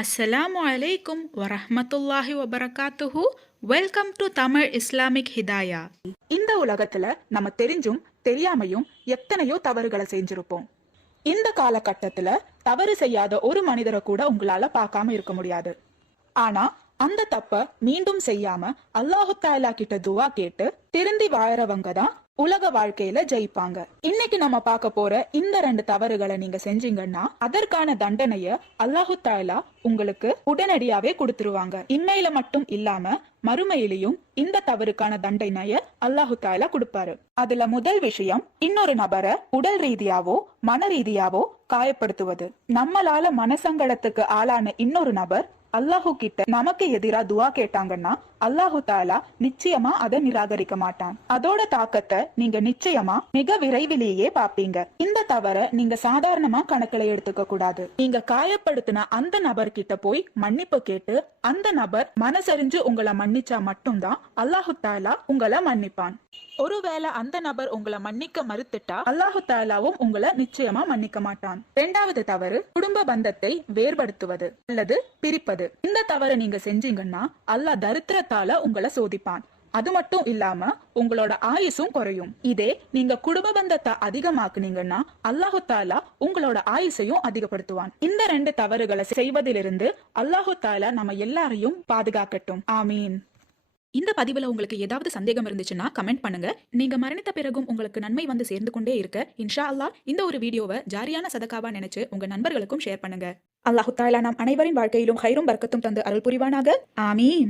அஸ்ஸலாமு அலைக்கும் வரஹ்மத்துல்லாஹி வபரகாத்துஹு. Welcome to Tamil Islamic Hidaya. இந்த உலகத்துல நம்ம தெரிஞ்சும் தெரியாமையும் எத்தனையோ தவறுகளை செஞ்சிருப்போம். இந்த காலகட்டத்துல தவறு செய்யாத ஒரு மனிதரை கூட உங்களால பார்க்காம இருக்க முடியாது. ஆனா அந்த தப்ப மீண்டும் செய்யாம அல்லாஹு தஆலா கிட்ட துவா கேட்டு திருந்தி வாழறவங்க தான் உலக வாழ்க்கையில ஜெயிப்பாங்க. இன்னைக்கு நம்ம பார்க்க போற இந்த 2 தவறுகளை நீங்க செஞ்சீங்கன்னா அதற்கான தண்டனைய அல்லாஹு தஆலா உங்களுக்கு உடனடியாவே கொடுத்துருவாங்க. இம்மையில மட்டும் இல்லாம மறுமையிலையும் இந்த தவறுக்கான தண்டனைய அல்லாஹு தஆலா கொடுப்பாரு. அதுல முதல் விஷயம், இன்னொரு நபரை உடல் ரீதியாவோ மன ரீதியாவோ காயப்படுத்துவது. நம்மளால மனசங்கடத்துக்கு ஆளான இன்னொரு நபர் அல்லாஹு கிட்ட நமக்கு எதிரா துவா கேட்டாங்கன்னா அல்லாஹு தஆலா நிச்சயமா அதை நிராகரிக்க மாட்டான். அதோட தாக்கத்தை நீங்க நிச்சயமா மிக விரைவிலேயே பாப்பீங்க. இந்த தவற நீங்க சாதாரணமா கணக்குல எடுத்துக்க கூடாது. நீங்க காயப்படுத்தின அந்த நபர் கிட்ட போய் மன்னிப்பு கேட்டு அந்த நபர் மனசறிஞ்சு உங்களை மன்னிச்சா மட்டும்தான் அல்லாஹு தஆலா உங்களை மன்னிப்பான். ஒருவேளை அந்த நபர் உங்களை மன்னிக்க மறுத்துட்டா அல்லாஹு தஆலாவும் உங்களை நிச்சயமா மன்னிக்க மாட்டான். 2வது தவறு, குடும்ப பந்தத்தை வேறுபடுத்துவது அல்லது பிரிப்பது. இந்த தவறை நீங்க செஞ்சீங்கன்னா அல்லாஹ் தரித்திரத்தால உங்களை சோதிப்பான். அது மட்டும் இல்லாம உங்களோட ஆயுசும் குறையும். இதே நீங்க குடும்ப பந்தத்தை அதிகமாக்குனீங்கன்னா அல்லாஹு தஆலா உங்களோட ஆயுசையும் அதிகப்படுத்துவான். இந்த 2 தவறுகளை செய்வதிலிருந்து அல்லாஹு தஆலா நம்ம எல்லாரையும் பாதுகாக்கட்டும். ஆமீன். இந்த பதிவுல உங்களுக்கு ஏதாவது சந்தேகம் இருந்துச்சுன்னா கமெண்ட் பண்ணுங்க. நீங்க மரணித்த பிறகும் உங்களுக்கு நன்மை வந்து சேர்ந்து கொண்டே இருக்க இன்ஷா அல்லாஹ் இந்த ஒரு வீடியோவை ஜாரியான சதகாவா நினைச்சு உங்க நண்பர்களுக்கும் ஷேர் பண்ணுங்க. அல்லாஹு தஆலா நம் அனைவரின் வாழ்க்கையிலும் ஹைரும் பர்க்கத்தும் தந்து அருள் புரிவானாக. ஆமீன்.